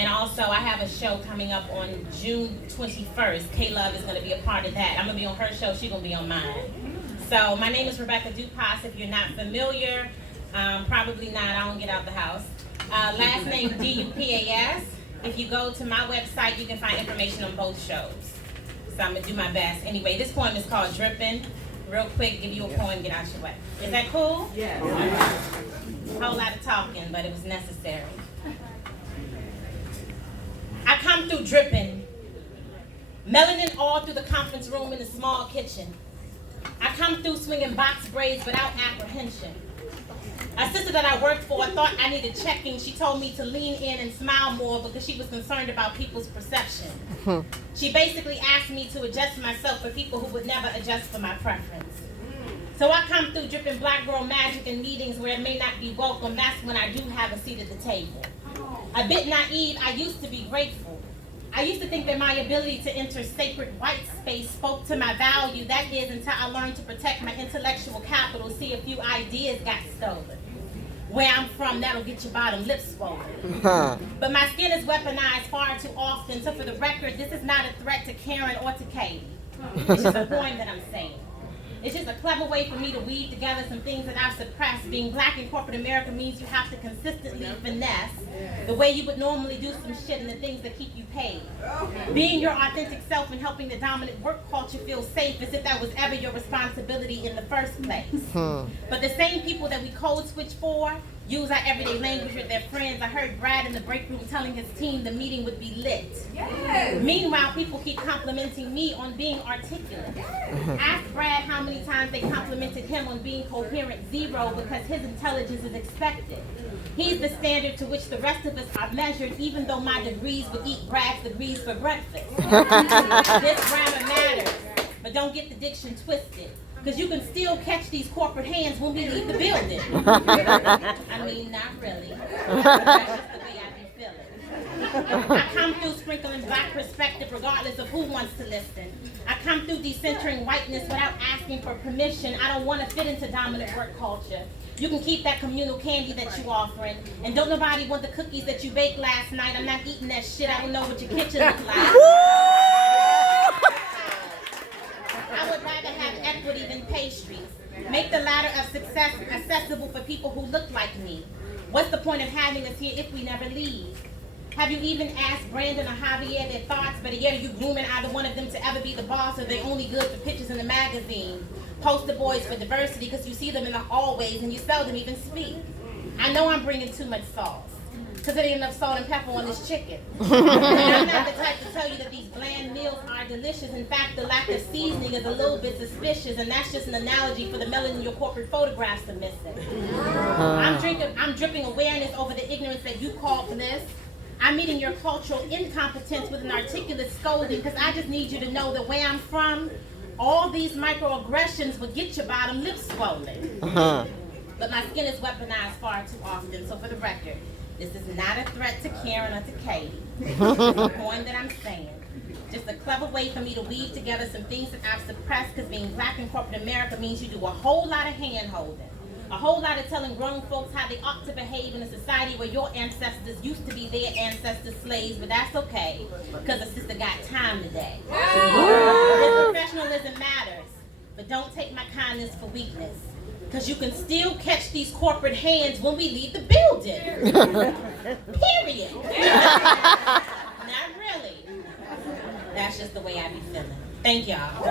And also, I have a show coming up on June 21st. K-Love is going to be a part of that. I'm going to be on her show. She's going to be on mine. So my name is Rebecca Dupas. If you're not familiar, probably not. I don't get out the house. Last name D-U-P-A-S. If you go to my website, you can find information on both shows. So I'm going to do my best. Anyway, this poem is called Drippin'. Real quick, give you a poem, get out your way. Is that cool? Yeah. A whole lot of talking, but it was necessary. I come through dripping, melanin all through the conference room in the small kitchen. I come through swinging box braids without apprehension. A sister that I worked for thought I needed checking. She told me to lean in and smile more because she was concerned about people's perception. She basically asked me to adjust myself for people who would never adjust for my preference. So I come through dripping black girl magic in meetings where it may not be welcome. That's when I do have a seat at the table. A bit naive, I used to be grateful. I used to think that my ability to enter sacred white space spoke to my value. That is, until I learned to protect my intellectual capital, see a few ideas got stolen. Where I'm from, that'll get your bottom lip swollen. But my skin is weaponized far too often, so for the record, this is not a threat to Karen or to Katie. It's just a poem that I'm saying. It's just a clever way for me to weave together some things that I've suppressed. Being black in corporate America means you have to consistently finesse the way you would normally do some shit and the things that keep you paid. Being your authentic self and helping the dominant work culture feel safe as if that was ever your responsibility in the first place. But the same people that we code switch for use our everyday language with their friends. I heard Brad in the break room telling his team the meeting would be lit. Yes. Meanwhile, people keep complimenting me on being articulate. Ask Brad how many times they complimented him on being coherent. 0, because his intelligence is expected. He's the standard to which the rest of us are measured, even though my degrees would eat Brad's degrees for breakfast. This grammar matters, but don't get the diction twisted. Because you can still catch these corporate hands when we leave the building. I mean, not really. That's just the way I be feeling. I come through sprinkling black perspective regardless of who wants to listen. I come through decentering whiteness without asking for permission. I don't want to fit into dominant work culture. You can keep that communal candy that you offering. And don't nobody want the cookies that you baked last night. I'm not eating that shit. I don't know what your kitchen looks like. I would rather have equity than pastries. Make the ladder of success accessible for people who look like me. What's the point of having us here if we never leave? Have you even asked Brandon or Javier their thoughts? But yet are you grooming either one of them to ever be the boss, or they only good for pictures in the magazine? Poster boys for diversity because you see them in the hallways and you seldom even speak. I know I'm bringing too much sauce, because there ain't enough salt and pepper on this chicken. And I'm not the type to tell you that these bland meals are delicious. In fact, the lack of seasoning is a little bit suspicious, and that's just an analogy for the melanin your corporate photographs are missing. I'm dripping awareness over the ignorance that you call bliss. I'm meeting your cultural incompetence with an articulate scolding, because I just need you to know that where I'm from, all these microaggressions would get your bottom lip swollen. But my skin is weaponized far too often, so for the record, this is not a threat to Karen or to Katie. It's the point that I'm saying. Just a clever way for me to weave together some things that I've suppressed, because being black in corporate America means you do a whole lot of hand-holding. A whole lot of telling grown folks how they ought to behave in a society where your ancestors used to be their ancestors' slaves, but that's okay, because a sister got time today. This professionalism matters, but don't take my kindness for weakness, because you can still catch these corporate hands when we leave the building. Period. Not really. That's just the way I be feeling. Thank y'all.